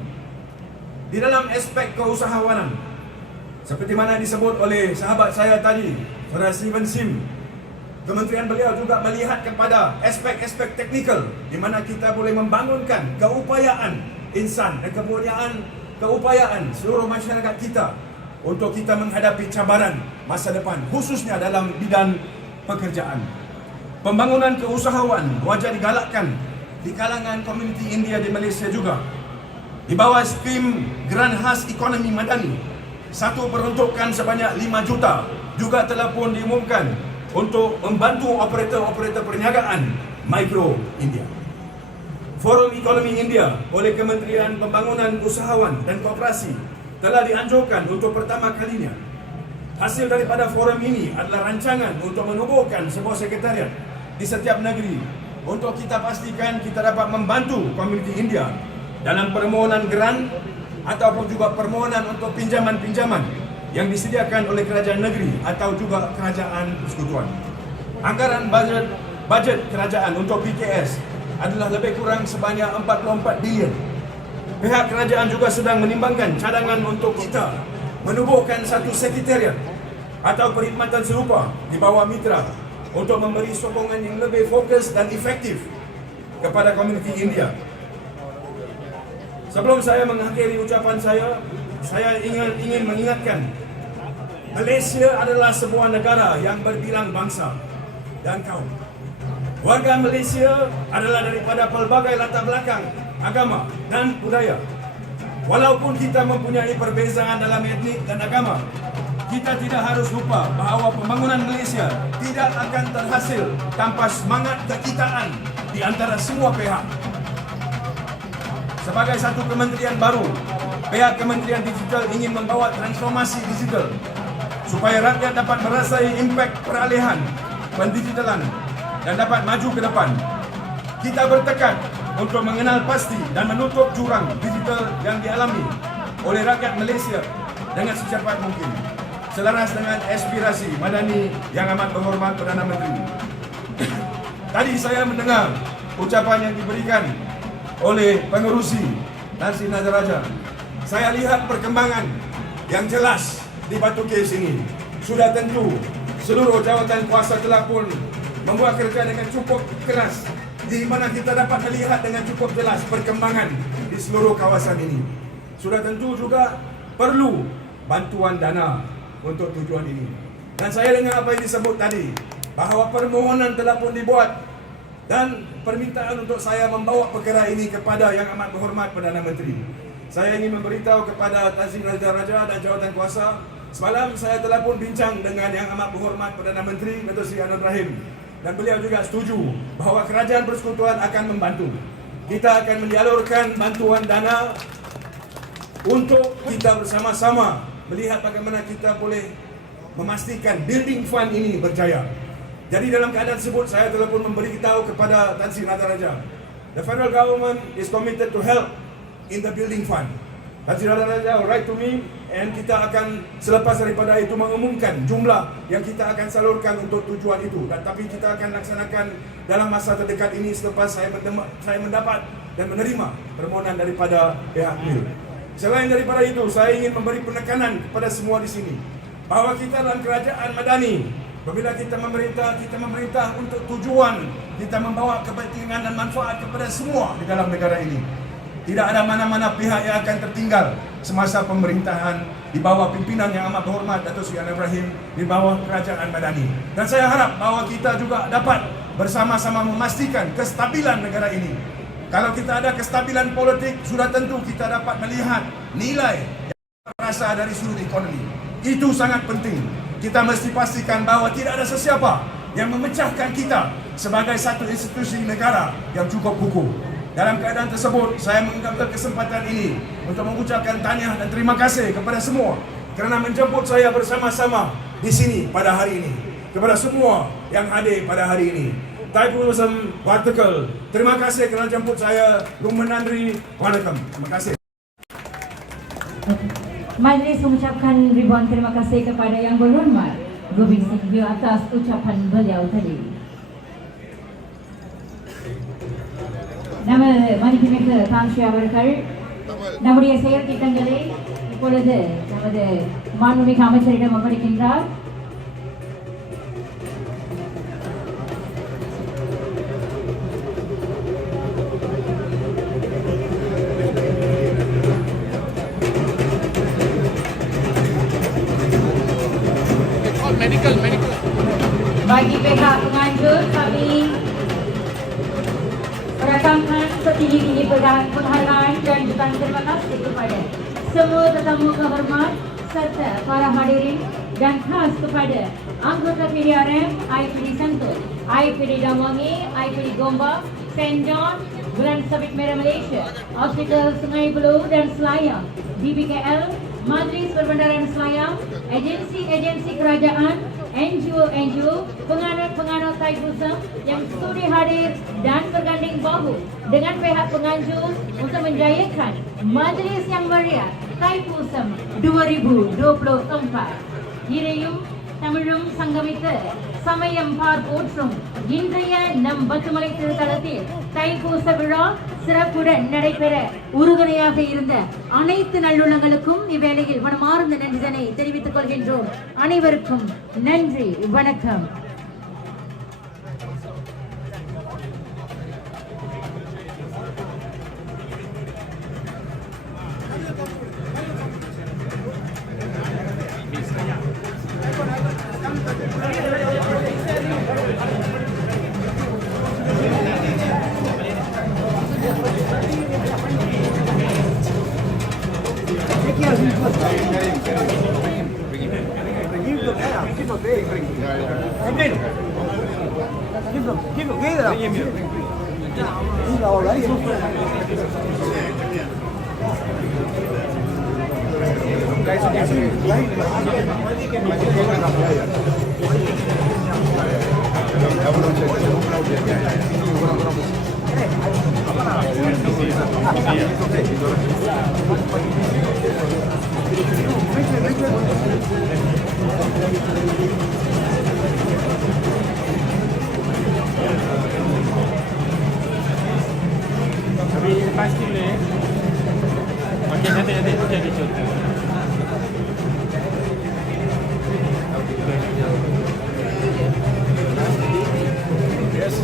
Di dalam aspek keusahawanan, seperti mana disebut oleh sahabat saya tadi, Saudara Steven Sim, kementerian beliau juga melihat kepada aspek-aspek teknikal di mana kita boleh membangunkan keupayaan insan dan keupayaan seluruh masyarakat kita untuk kita menghadapi cabaran masa depan, khususnya dalam bidang pekerjaan. Pembangunan keusahawan wajib digalakkan di kalangan komuniti India di Malaysia juga. Di bawah skim Grant Khas Ekonomi Madani, satu peruntukan sebanyak 5 juta juga telah pun diumumkan untuk membantu operator-operator perniagaan mikro India. Forum Ekonomi India oleh Kementerian Pembangunan Usahawan dan Koperasi telah dianjurkan untuk pertama kalinya. Hasil daripada forum ini adalah rancangan untuk menubuhkan sebuah sekretariat di setiap negeri untuk kita pastikan kita dapat membantu komuniti India dalam permohonan grant ataupun juga permohonan untuk pinjaman-pinjaman yang disediakan oleh kerajaan negeri atau juga kerajaan persekutuan. Anggaran bajet kerajaan untuk PKS adalah lebih kurang sebanyak 44 bilion. pihak kerajaan juga sedang menimbangkan cadangan untuk kita menubuhkan satu sekretariat atau perkhidmatan serupa di bawah mitra untuk memberi sokongan yang lebih fokus dan efektif kepada komuniti India. Sebelum saya mengakhiri ucapan saya ingin mengingatkan, Malaysia adalah sebuah negara yang berbilang bangsa dan kaum. Warga Malaysia adalah daripada pelbagai latar belakang, agama dan budaya. Walaupun kita mempunyai perbezaan dalam etnik dan agama, kita tidak harus lupa bahawa pembangunan Malaysia tidak akan terhasil tanpa semangat kekitaan di antara semua pihak. Sebagai satu kementerian baru, pihak Kementerian Digital ingin membawa transformasi digital supaya rakyat dapat merasai impak peralihan pendigitalan dan dapat maju ke depan. Kita bertekad untuk mengenal pasti dan menutup jurang digital yang dialami oleh rakyat Malaysia dengan secepat mungkin, selaras dengan aspirasi Madani yang amat berhormat Perdana Menteri. Tadi saya mendengar ucapan yang diberikan oleh pengerusi Tan Sri Nataraja. Saya lihat perkembangan yang jelas di Batu Kes ini. Sudah tentu seluruh jawatan kuasa telah pun membuat kerja dengan cukup keras, di mana kita dapat melihat dengan cukup jelas perkembangan di seluruh kawasan ini. Sudah tentu juga perlu bantuan dana untuk tujuan ini. Dan saya dengar apa yang disebut tadi, bahawa permohonan telah pun dibuat dan permintaan untuk saya membawa perkara ini kepada Yang Amat Berhormat Perdana Menteri. Saya ingin memberitahu kepada Tan Sri Nataraja dan jawatan kuasa, semalam saya telah pun bincang dengan Yang Amat Berhormat Perdana Menteri Dato' Sri Anwar Ibrahim, dan beliau juga setuju bahawa Kerajaan Persekutuan akan membantu. Kita akan menyalurkan bantuan dana untuk kita bersama-sama melihat bagaimana kita boleh memastikan building fund ini berjaya. Jadi dalam keadaan tersebut, saya telah pun memberitahu kepada Tan Sri Nataraja, the federal government is committed to help in the building fund. Tan Sri Nataraja write to me, and kita akan selepas daripada itu mengumumkan jumlah yang kita akan salurkan untuk tujuan itu. Dan tapi kita akan laksanakan dalam masa terdekat ini selepas saya mendapat dan menerima permohonan daripada pihak MIL. Selain daripada itu, saya ingin memberi penekanan kepada semua di sini bahawa kita dalam kerajaan Madani, apabila kita memerintah untuk tujuan, kita membawa kepentingan dan manfaat kepada semua di dalam negara ini. Tidak ada mana-mana pihak yang akan tertinggal semasa pemerintahan di bawah pimpinan Yang Amat Berhormat Dato' Sri Anwar Ibrahim, di bawah kerajaan Madani. Dan saya harap bahawa kita juga dapat bersama-sama memastikan kestabilan negara ini. Kalau kita ada kestabilan politik, sudah tentu kita dapat melihat nilai yang terasa dari sudut ekonomi. Itu sangat penting. Kita mesti pastikan bahawa tidak ada sesiapa yang memecahkan kita sebagai satu institusi negara yang cukup hukum. Dalam keadaan tersebut, saya mengambil kesempatan ini untuk mengucapkan tahniah dan terima kasih kepada semua kerana menjemput saya bersama-sama di sini pada hari ini. Kepada semua yang hadir pada hari ini, Taipuism Vertical, terima kasih kerana jemput saya. Lumenandri, Wanakkam. Terima kasih. Majlis mengucapkan ribuan terima kasih kepada Yang Berhormat Gobind Singh atas ucapan beliau tadi. Nama மதிப்புமிக்க தான்ஷி அவர்கள் நம்முடைய செயல் திட்டங்களை இப்பொழுது நமது மாண்புமிகு அமைச்சரிடம் ஒப்படைக்கின்றார். Bagi pihak penganjur, kami merakamkan setinggi-tinggi penghargaan dan jutaan terima kasih kepada semua tetamu kehormat serta para hadirin, dan khas kepada anggota PDRM, IPD Sentul, IPD Damwangi, IPD Gombak, St. John, Bulan Sabit Merah Malaysia, Hospital Sungai Buloh dan Selayang, DBKL, Majlis Perbendaharaan Selayang, agensi-agensi kerajaan, NGO-NGO, penganut-penganut Taipuism yang sudi hadir dan berganding bahu dengan pihak penganjur untuk menjayakan majlis yang meriah Taipuism 2024. Ireyum Tamirum Sangamita Samayam Par Otrum இன்றைய நம் பத்துமலை திருத்தலத்தில் தைப்பூச விழா சிறப்புடன் நடைபெற உறுதுணையாக இருந்த அனைத்து நல்லுள்ளங்களுக்கும் இவ்வேளையில் மனமார்ந்த நன்றிதனை தெரிவித்துக் கொள்கின்றோம். அனைவருக்கும் நன்றி, வணக்கம். Tapi pasti ni, okey nanti jadi contoh. Yes,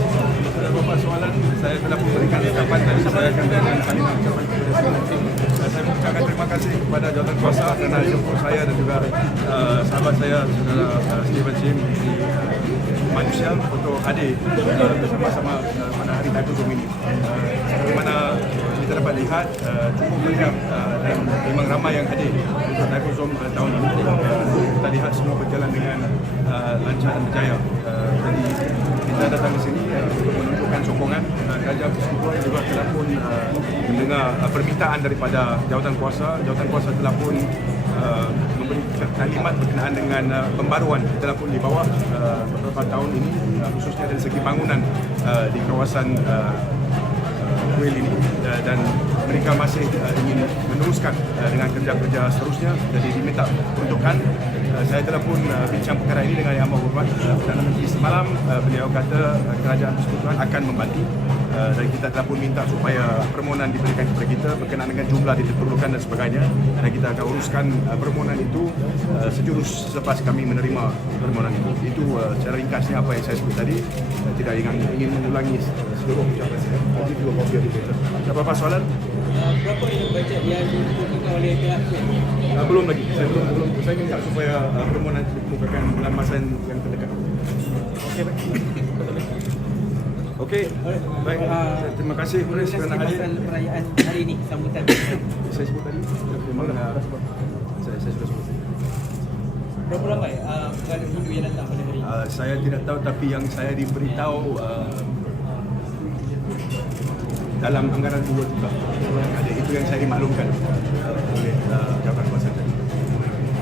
ada beberapa soalan. Saya telah memberikan ucapan dan saya akan berikan salinan ucapan kepada semua tim. Saya mengucapkan terima kasih kepada jawatan kuasa kerana jemput saya dan juga sahabat saya, saudara Steven Sim di Malaysia untuk hadir bersama-sama pada hari Taipusum ini. Bagaimana kita dapat lihat cukup banyak dan memang ramai yang hadir untuk Taipusum tahun ini. Kita lihat semua berjalan dengan lancar dan berjaya. Jadi kita datang ke sini untuk menunjukkan sokongan. Kerajaan Persekutuan juga telah pun mendengar permintaan daripada jawatan kuasa. Jawatan kuasa telah pun memberi kalimat berkenaan dengan pembaruan telah pun di bawah beberapa tahun ini, khususnya dari segi bangunan di kawasan kuil ini, dan mereka masih ingin meneruskan dengan kerja-kerja seterusnya. Jadi diminta peruntukan. Saya telah pun bincang perkara ini dengan Yang Berhormat Perdana Menteri semalam. Beliau kata kerajaan persekutuan akan membantu, dan kita telah pun minta supaya permohonan diberikan kepada kita berkenaan dengan jumlah diperlukan dan sebagainya, dan kita akan uruskan permohonan itu sejurus selepas kami menerima permohonan itu. Itu secara ringkasnya apa yang saya sebut tadi. Tidak ingin mengulangi seluruh ucapan saya. Ada apa-apa soalan? Berapa ini bajet yang dikemukakan oleh pihak kuil? Belum lagi. Saya minta supaya permohonan dikemukakan dalam masa yang terdekat. Okey, baik. Okey, baik. Terima kasih kerana hadir. Perayaan hari ini, sambutan. Saya sebut tadi. Memang saya sudah sebut. Berapa ramai pegawai Hindu yang datang pada hari ini? Saya tidak tahu, tapi yang saya diberitahu dalam anggaran 2 juta. Itu yang saya dimaklumkan oleh jawatan kuasa tadi.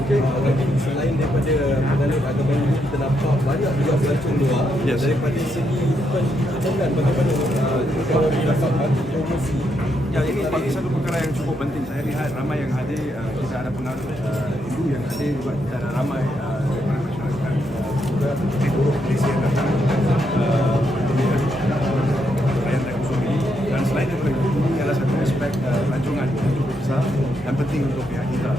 Okey, selain daripada penganut agama Hindu, kita nampak banyak juga pelancong luar. Yes. Daripada segi pendidikan, bagaimana kalau dapat promosi? Ya, ini satu perkara yang cukup penting. Saya lihat ramai yang hadir. Kita ada pengaruh Hindu yang hadir, juga kita ada ramai daripada masyarakat juga buruh Malaysia yang datang perayaan Taipusum ini. Dan selain daripada itu, ini adalah satu aspek pelancongan yang cukup besar dan penting untuk pihak kita.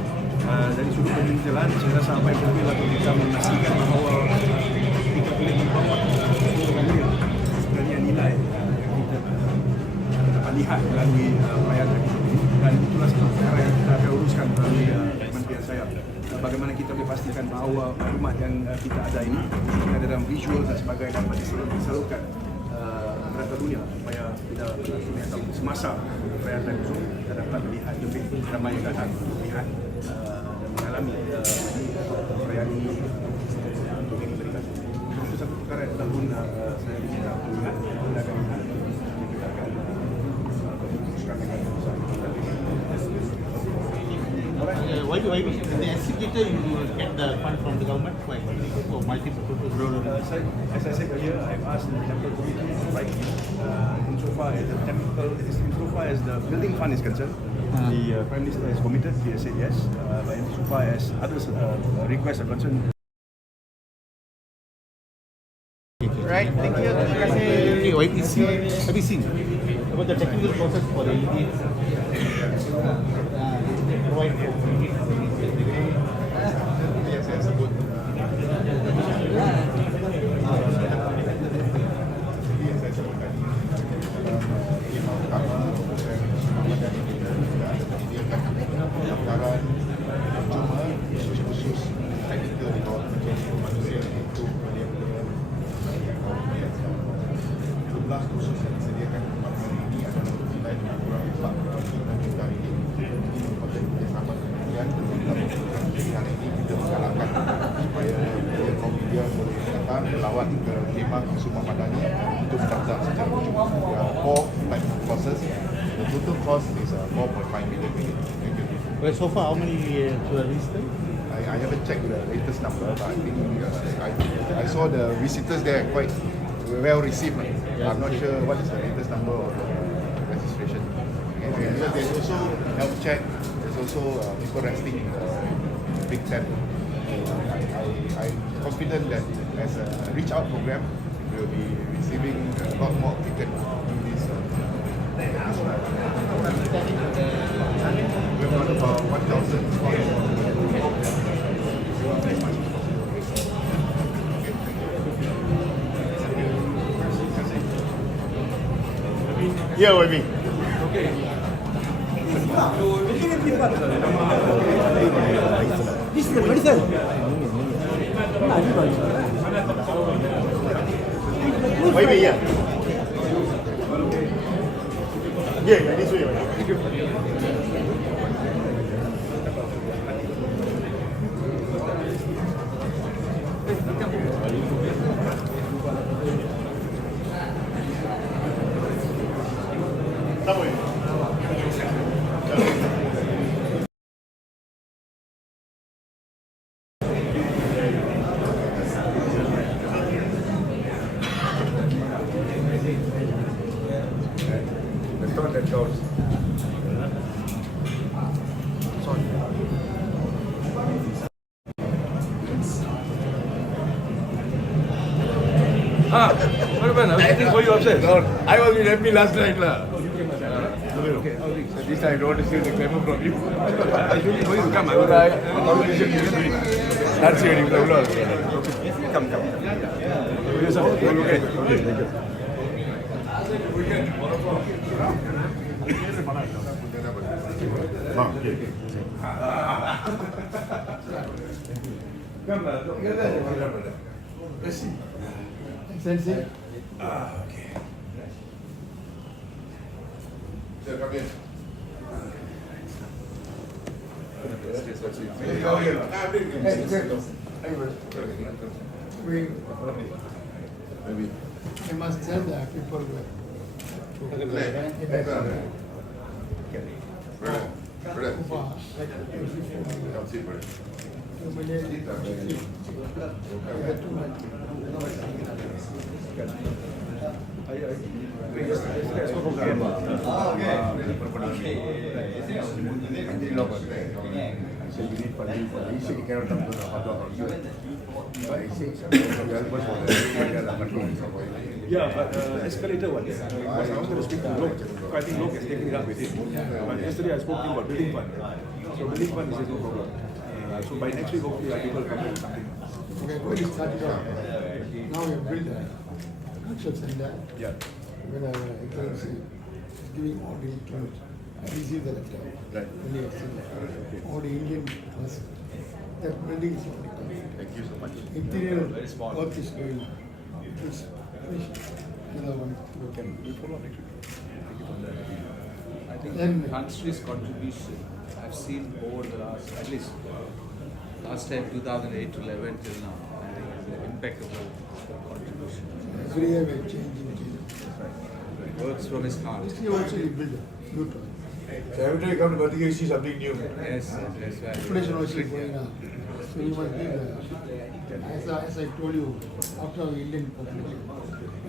Dari sudut pembincangan, saya rasa apa yang penting adalah kita memastikan bahawa kita boleh membawa sebenarnya nilai yang kita dapat lihat melalui perayaan Taipusum ini, dan itulah satu perkara yang kita akan uruskan melalui kementerian saya. Bagaimana kita boleh pastikan bahawa maklumat yang kita ada ini ada dalam visual dan sebagainya dapat disalurkan merata dunia supaya kita atau semasa perayaan Taipusum kita dapat melihat lebih ramai yang datang melihat dan mengalami perayaan ini untuk diberikan. Itu satu perkara yang telah pun saya diminta untuk lihat, kita akan lihat dan kita akan teruskan dengan usaha kita. Why in the executor you get the fund from the government? Why? For multi-purpose. As I said earlier, I've asked the temple committee to provide insofar as the building fund is concerned. The Prime Minister is committed, he has said yes. But insofar as others requests are concerned, Right, thank you. Have you seen about the technical process for the LED? Provide Yes, yes, good. Jumlah khusus yang disediakan pada hari ini adalah bernilai lebih kurang 45 juta ringgit. Ini merupakan kerjasama kementerian jadi hari ini kita menggalakkan supaya kaum media boleh datang melawat ke khemah Kusuma Madani untuk mendaftar secara percuma. There are 4 type of courses. The total cost is 4.5 million ringgit. Thank you. well, so far, how many registered? I haven't checked the latest number, but I think I saw the visitors there quite well received. I'm not sure what is the latest number of registration. And there's also health check. There's also people resting in the big tent. I'm confident that as a reach out program, we'll be receiving a lot more tickets in this. We've got about 1,000 spots. Yeah, Webby. Webby, yeah. Yeah, this way. What happened? I was waiting for you upstairs. I was with happy last night. Okay. So this time I don't want to see the clamour from you. I was waiting for you to come. I was That's it. Come. Yes, sir. Okay, thank you. Excellency. Okay. Sir, come in. I must tell the people Yeah, but escalator one. I wanted to speak to Lok. I think Lok has taken it up with him. But yesterday I spoke to him about building fund. So building fund is no problem. So by next week, hopefully, people will come up with something. Okay, when it started off, now we have built a culture center. Yeah. When I can see giving all the electronics, I received the letter. Right. When they accept all the Indian class, that building is only complete. Thank you so much. Interior work is going. It's finished. Another one. I think Then- the country's contribution, I've seen over the last, at least last time 2008 to 11 till now, I think it's an impeccable contribution. Every year we are changing. Works from his heart. This year also he built a new town. Every time you come to Bhatia, you see something new. Yes, that's right. Population also is going up. So we must give as I told you, after the Indian population,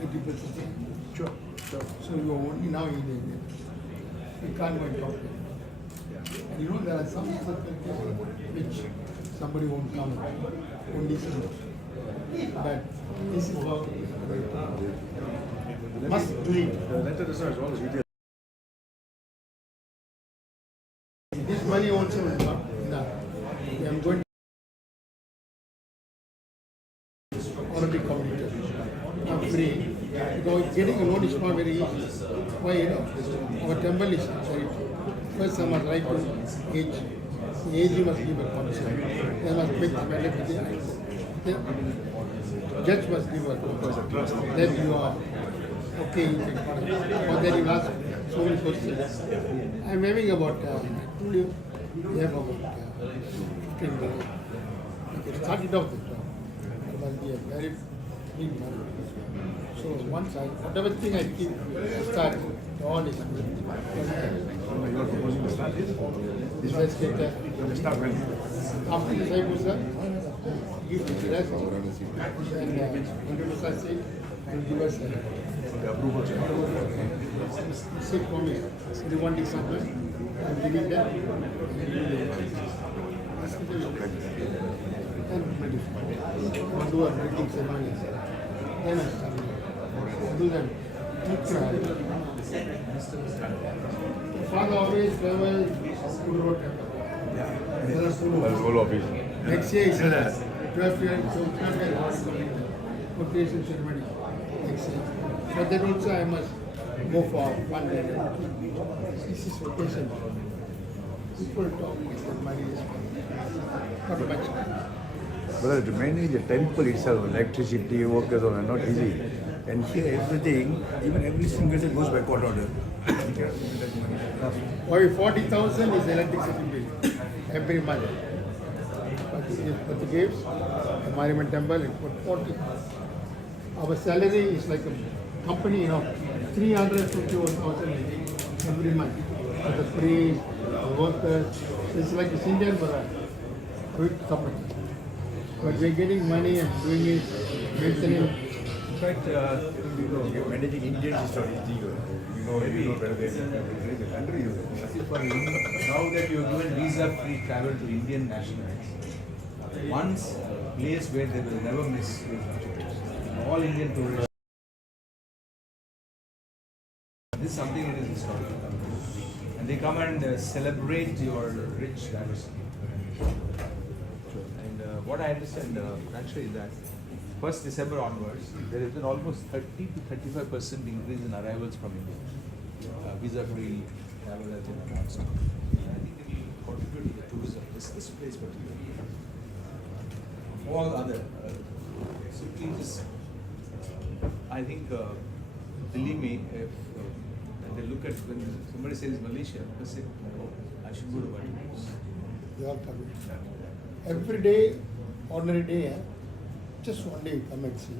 80%. Sure. So you are only now Indian. You can't go and talk to them. And you know there are some circumstances which somebody won't come, only some. But this is how must do it. The letter does not have all the details. This money also is not enough. I am going to already committed. I'm free. Because getting a loan is not very easy. Why, you know, our temple is very first I must write to age. The age must give a consent. They must make the matter with the judge must give a consent. Then you are okay, you can connect. Or then you ask so many questions. I'm having about, I told you, we have about 15 minutes. You can start it off the job. It must be a very big money. So once I, whatever thing I keep, I start, all is good. You are proposing to start this? Let's get that. Start when? After the cycle, sir, give the rest and introduce us it and give us The approval check. sit for me. The 1 December, I'm giving that. And do a breaking ceremony. Then I start. Do them. Father always travel to road. Next year is 12th year, so 12th year occasion ceremony. Next year. But then also I must go for 1 day. This is vacation. People talk with money is not much. But to manage the temple itself, electricity, workers are not easy. And here everything, even every single thing goes by court order. Why 40,000 is electricity bill every month. But the gives, the Mariamman temple, it put 40. Our salary is like a company, you know, 351,000 every month. For the priest, the workers, it's like a Indian big company. But we're getting money and doing it, maintaining. In fact, you're managing Indians is not easy. You know better than the country. Now that you have given visa-free travel to Indian nationals, one place where they will never miss is all Indian tourists. This is something that is historical. And they come and celebrate your rich diversity. And what I understand, actually, is that 1st December onwards, there has been almost 30 to 35% increase in arrivals from India. Visa-free travel has been announced. And I think it will contribute to the tourism. This place particularly. All other, simply just, I think, believe me, if they look at when somebody says Malaysia, they say, oh, I should go to Bali. They are coming. Every day, ordinary day, just one day you come and see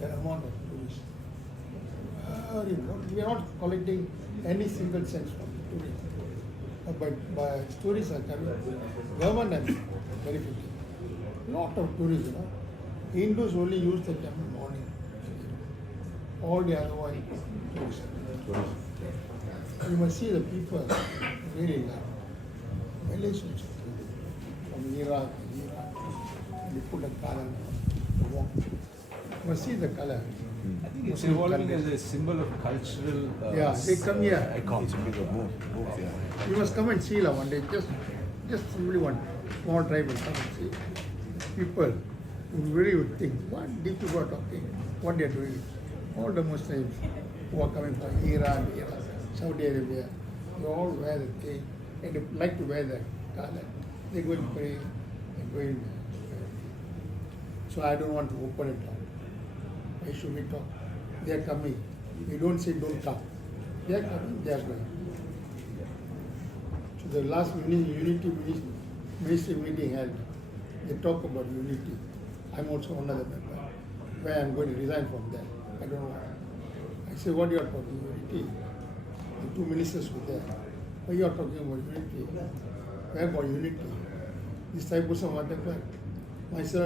the amount of tourists. Very important. We are not collecting any single cents from the tourists. But tourists are coming. Government is benefiting. Lot of tourists, you know. Hindus only use the temple morning. All the other one tourists. You must see the people really love. Malaysians from Iraq, you put a color, walk. You must see the color. I think it's evolving as a symbol of cultural Yeah, they come here. icon. You must come and see one day. Just simply one small tribe will come and see. People who really would think, what these people are talking, what they are doing. All the Muslims who are coming from Iran, Iraq, Saudi Arabia, they all wear the thing and they like to wear the color. They go and pray, they go in. So I don't want to open it up. Why should we talk? They are coming. We don't say don't come. They are coming, they are going. So the last unity ministry meeting held, they talk about unity. I'm also another member. Where I'm going to resign from that. I don't know. I say, what you are talking unity? The two ministers were there. Why you are talking about unity? Where about unity? This type of some myself.